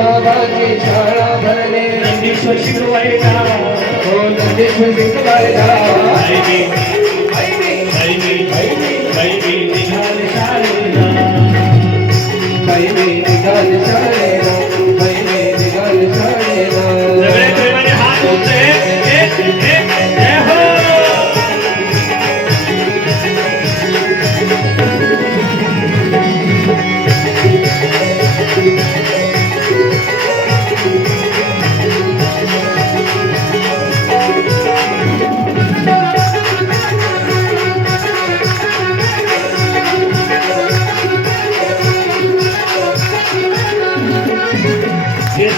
बाबाची शाळा भरले नंदीश्वर शिकवायला हो नंदीश्वर शिकवायला बाई निघाले शाळेला बाई निघाले शाळेला बाई निघाले शाळेला सगळे प्रेमाने हात उंचे जय हो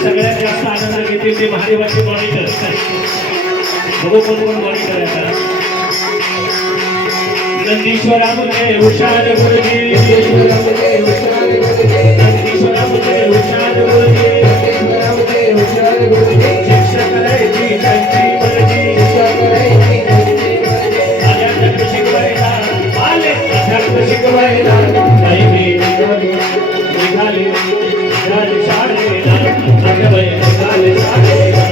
सगळ्यात जास्त आनंद घेतील ते महादेवाचे मॉनिटर बघू कोण मॉनिटर आहे नंदीश्वरा मुझे हुशार गुरुजी नंदीश्वरा मुझे हुशार गुरुजी शिक्षा करायची त्यांची मर्जी अध्यात्म शिकवायला आले अध्यात्म शिकवायला बाई निघाले शाळेला अगबाई निघाले शाळेला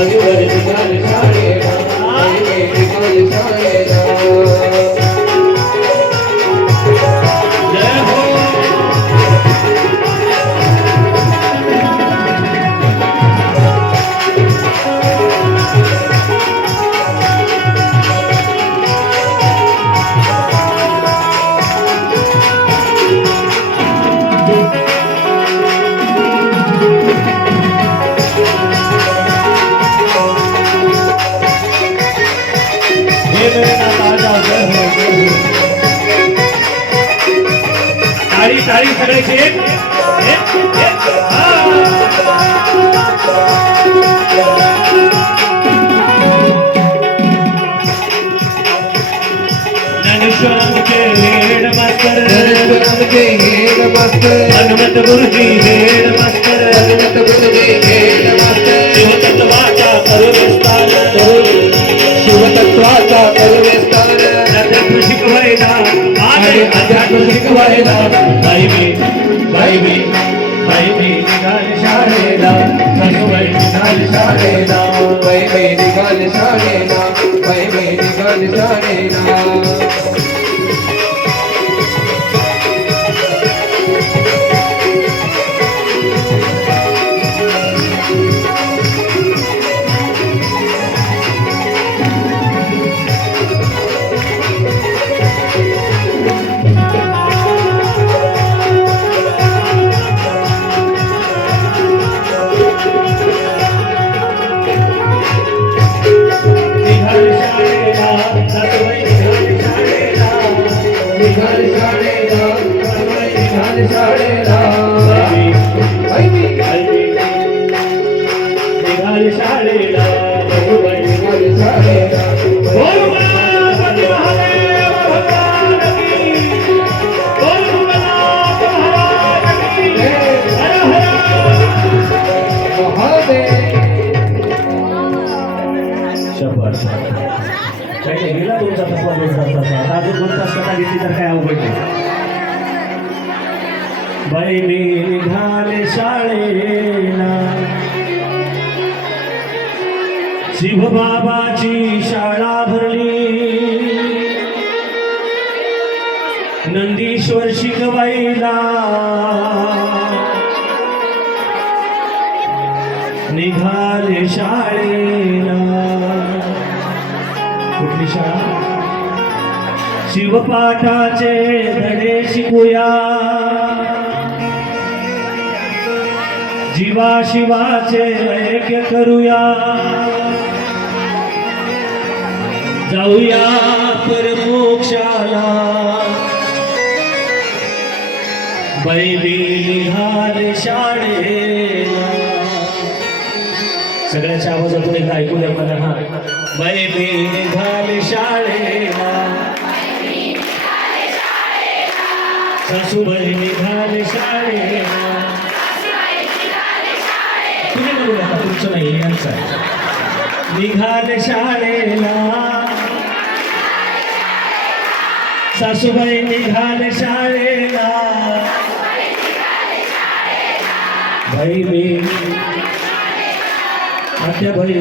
अगबाई निघाले शाळेला निघाले शाळेला जय हो तारी सगळ्याची ज्ञानेश्वरांचे हेड मास्टर हनुमंत गुरुजी हेड मास्टर शिवतत्वाचा करू विस्तार शिवतत्वाचा करू विस्तार अध्यात्म शिकवायला अध्यात्म शिकवायला बाई निघाले शाळेला सासूबाई निघाले शाळेला बाई निघाले शाळेला बाई निघाले शाळेला गेला तुमचा तसा अजून 2 तास कथा घेतली तर काय अवघड नाही बाई निघाले शाळेला शिवबाबाची शाळा भरली नंदीश्वर शिकवायला निघाले शाळेला कुठली शाळा शिवपाठाचे धडे शिकूया जीवा शिवाचे ऐक्य करूया जाऊया परमोक्षाला बैली निघाले शाळेला सगळ्याच्या आवाजातून एकदा ऐकू द्या मला हा बैली निघाले शाळेला सासूबाई निघाले शाळेला तुम्ही म्हणू नका तुमचं नाही यांचं निघाले शाळेला सासूबाई निघाले शाळेला भाई मी आत्या भाई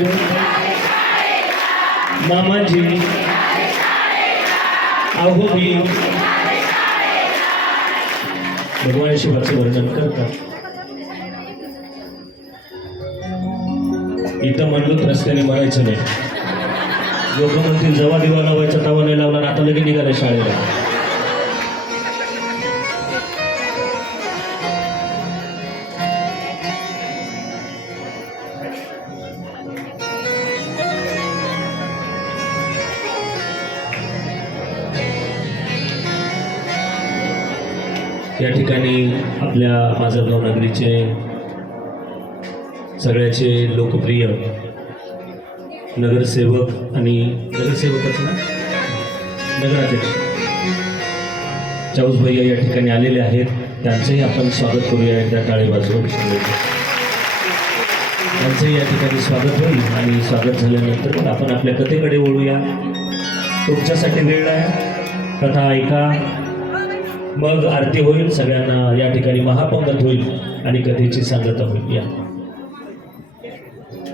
मामाजी अहो मी भगवान शिवाचे वर्णन करतात. इथं म्हणलो रस्त्याने मरायचं नाही. लोक म्हणतील जेव्हा दिवा लावायचा तेव्हा नाही लावणार, आता लगेच निघाले शाळेला. या ठिकाणी आपल्या माझरगाव नगरीचे सगळ्याचे लोकप्रिय नगरसेवक आणि नगरसेवकच ना नगराध्यक्ष चाऊस भैया या ठिकाणी आलेले आहेत. त्यांचंही आपण स्वागत करूया. एकदा टाळी वाजवून त्यांचंही या ठिकाणी स्वागत होईल. आणि स्वागत झाल्यानंतर मग आपण आपल्या कथेकडे वळूया. तुमच्यासाठी वेळ आहे. कथा ऐका, मग आरती होईल. सगळ्यांना या ठिकाणी महापंगत होईल आणि कथेची सांगता होईल. या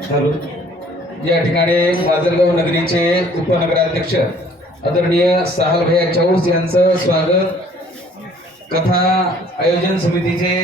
चालू. या ठिकाणी माजलगाव नगरीचे उपनगराध्यक्ष आदरणीय साहल भैया चाऊस यांचं स्वागत. कथा आयोजन समितीचे